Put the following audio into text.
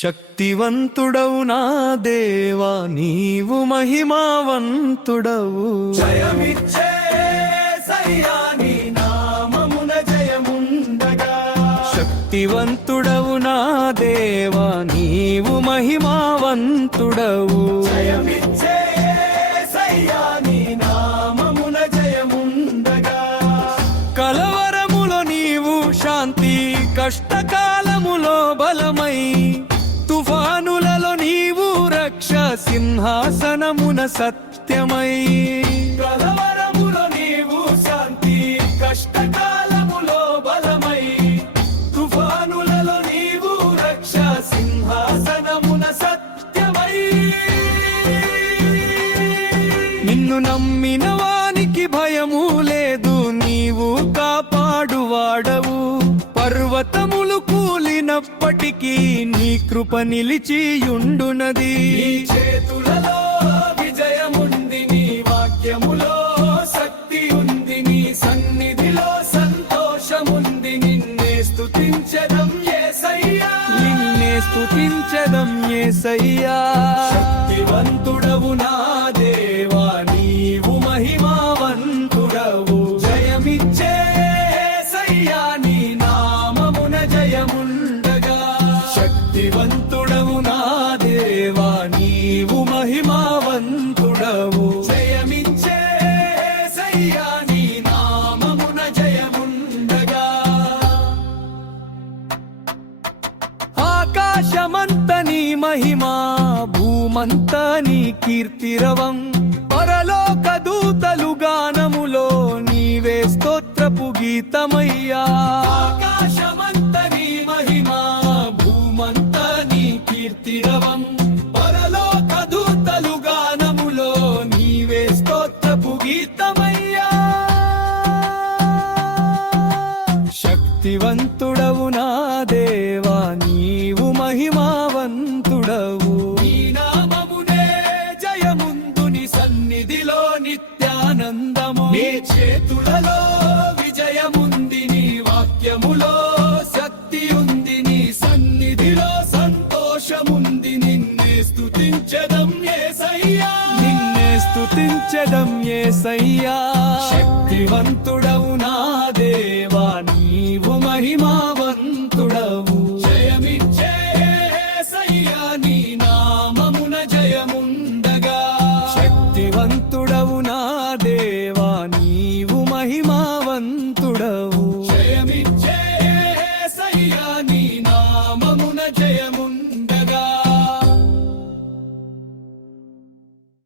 శక్తివంతుడవు నా దేవా నీవు మహిమావంతుడవు. జయమిచ్చే యేసయ్యా నీ నామమున జయముండగా. శక్తివంతుడవు నా దేవా నీవు మహిమావంతుడవు. జయమిచ్చే యేసయ్యా నీ నామమున జయముండగా. కలవరములో నీవు శాంతి, కష్టకాలములో బలమై, తుఫానులలో నీవు రక్ష, సింహాసనమున సత్యమై. కలవరములో నీవు శాంతి, కష్టకాలములో బలమై, తుఫానులలో నీవు రక్ష, సింహాసనమున సత్యమై. నిన్ను నమ్మిన వానికి భయము లేదు, నీవు కాపాడువాడవు. పర్వతములు కూలినప్పటికీ నీ కృప నిలిచియుండునది. నీ చేతులలో విజయముంది, నీ వాక్యములో శక్తి ఉంది, నీ సన్నిధిలో సంతోషముంది. నిన్నే స్తుతించెదం యేసయ్యా, నిన్నే స్తుతించెదం యేసయ్యా. శక్తివంతుడవు నా దేవా నీవు మహిమావంతుడవు. జయమిచ్చే యేసయ్యా నీ నామమున జయముండగా. శక్తివంతుడవు నా దేవా నీవు మహిమావంతుడవు. జయమిచ్చే యేసయ్యా నీ నామమున జయముండగా. ఆకాశమంత నీ మహిమా, భూమంత నీ కీర్తిరవం. పరలోక దూతలు గానములో నీవే స్తోత్రపు గీతమయ్యా. ఆకాశమంత నీ మహిమా, భూమంత నీ కీర్తిరవం. పరలోక దూతలు గానములో నీవే స్తోత్రపు గీతమయ్యా. శక్తివంతుడవు నా దేవా నీవు మహిమావంతుడవు. నీ నామమునే జయముందు, నీ సన్నిధిలో నిత్యానందము. నీ చేతులలో విజయముంది, నీ వాక్యములో శక్తి ఉంది, నీ సన్నిధిలో సంతోషముంది. నిన్నే స్తుతించెదం యేసయ్యా, నిన్నే స్తుతించెదం యేసయ్యా. శక్తివంతుడవు నా దేవా నీవు మహిమావంతుడవు. జయమిచ్చే యేసయ్యా నీ నామమున జయముండగా. శక్తివంతుడవు నా దేవా నీవు మహిమావంతుడవు. జయమిచ్చే యేసయ్యా నీ నామమున జయముండగా.